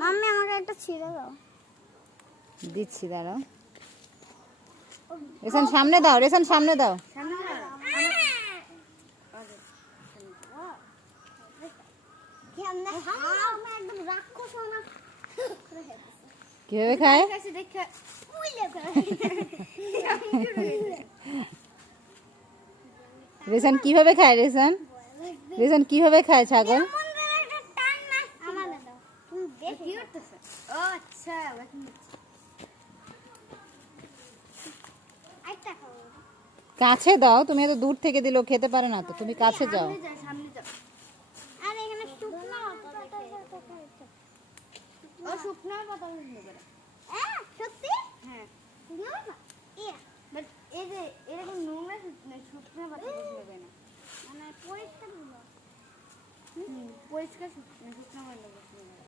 Mummy আমাকে একটা ছিঁড়ে দাও। দিচ্ছি, দাঁড়াও। রেশন সামনে দাও, রেশন সামনে দাও। কিভাবে খায়? রেশন কিভাবে খায়? রেশন রেশন কিভাবে খায় ছাগল? কাছে দাও, তুমি এত দূর থেকে দিলেও খেতে পারে না তো, তুমি কাছে যাও। পরিষ্কার